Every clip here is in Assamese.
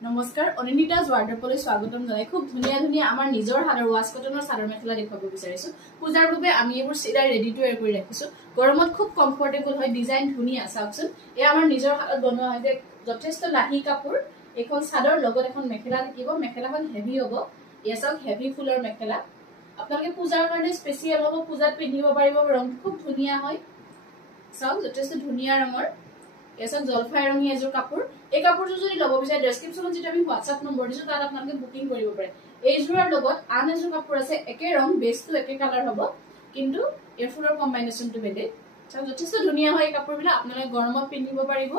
নমস্কাৰ অনিন্দিতাজ ৱাৰ্ডৰপলৈ স্বাগতম জনাই খুব ধুনিয়া ধুনিয়া আমাৰ নিজৰ হাতৰ ওয়াশ কটনৰ চাদৰ মেখেলা দেখাব বিচাৰিছো পূজাৰ বাবে আমি এবোৰ চিলাই ৰেডি টু এৰ কৰি ৰাখিছো গৰমত খুব কমফৰ্টেবল হয় ডিজাইন ধুনিয়া চাওকচোন এই আমাৰ নিজৰ হাতত বনোৱা হয় যে যথেষ্ট লাহি কাপোৰ এখন চাদৰ লগত এখন মেখেলা থাকিব মেখেলাখন হেভি হ'ব এছক হেভি ফুলৰ মেখেলা আপোনালোকে পূজাৰ কাৰণে স্পেশাল হ'ব পূজাত পিন্ধিব পাৰিব ৰং খুব ধুনিয়া হয় চাওক যথেষ্ট ধুনিয়া ৰঙৰ এছক জলফাই ৰঙী এজোৰ কাপোৰ এই কাপোৰটো যদি লব বিচাৰে ডেসক্ৰিপচনত যেটা আমি WhatsApp নম্বৰ দিছো তাত আপোনালোকে বুকিং কৰিব পাৰে এইজোৰৰ লগত আন এজোৰ কাপোৰ আছে একে ৰং বেসটো একে কালাৰ হ'ব কিন্তু এৰ ফুলৰ কম্বিনেশনটো বেলেগ চাওক যথেষ্ট ধুনিয়া হয় এই কাপোৰবিলাক আপোনালোকে গৰমত পিন্ধিব পাৰিব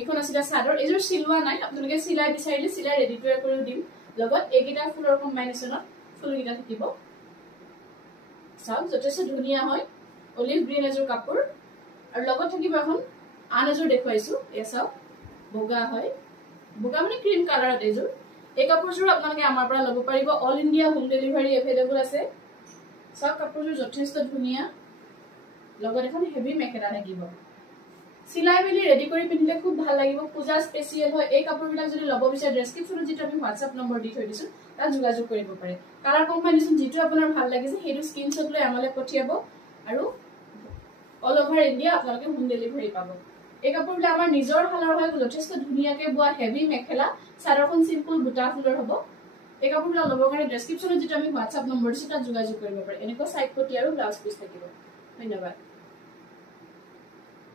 এখন আছে চাদৰ এজোৰ সিলৱা নাই আপোনালোকে সিলাই বিচাৰিলে সিলাই ৰেডি টু এৰ কৰি দিম লগত এইকেইটা ফুলৰ কম্বিনেশনত ফুলকেইটা থাকিব চাওক যথেষ্ট ধুনিয়া হয় অলিভ গ্ৰীণ এজোৰ কাপোৰ আৰু লগত থাকিব এখন আন এজোৰ দেখুৱাইছো এছাও বগা হয় বগা মানে ক্ৰীম কালাৰত এজোৰ এই কাপোৰজোৰ আপোনালোকে আমাৰ পৰা ল'ব পাৰিব all India home delivery available আছে সব কাপোৰজোৰ যথেষ্ট ধুনিয়া লগত এখন হেভি মেখেলা থাকিব সিলাই মেলি ৰেডি কৰি পিন্ধিলে খুব ভাল লাগিব পূজা স্পেশাল হয় এই কাপোৰবিলাক যদি ল'ব বিচাৰে ডেসক্ৰিপচনত যেটা আমি WhatsApp নম্বৰ দি থৈ দিছো তাত যোগাযোগ কৰিব পাৰে কালাৰ কম্বিনেশন যেটো আপোনাৰ ভাল লাগিছে হেতু স্ক্ৰিনশ্বট লৈ আমালে পঠিয়াব আৰু অল ওভাৰ ইন্ডিয়া আপোনালোকে হোম ডেলিভাৰী পাব এই কাপোৰবিলাক আমাৰ নিজৰ হালৰ হয় যথেষ্ট ধুনিয়াকে বোৱা হেভি মেখেলা চাদৰখন সিম্পল বুটা ফুলৰ হ'ব এই কাপোৰবিলাক ল'বৰ কাৰণে ডেসক্ৰিপচনত যেটা আমি WhatsApp নম্বৰ দিছো তাত যোগাযোগ কৰিব পাৰে এনেকৈ সাইড পটি আৰু ব্লাউজ পিস থাকিব ধন্যবাদ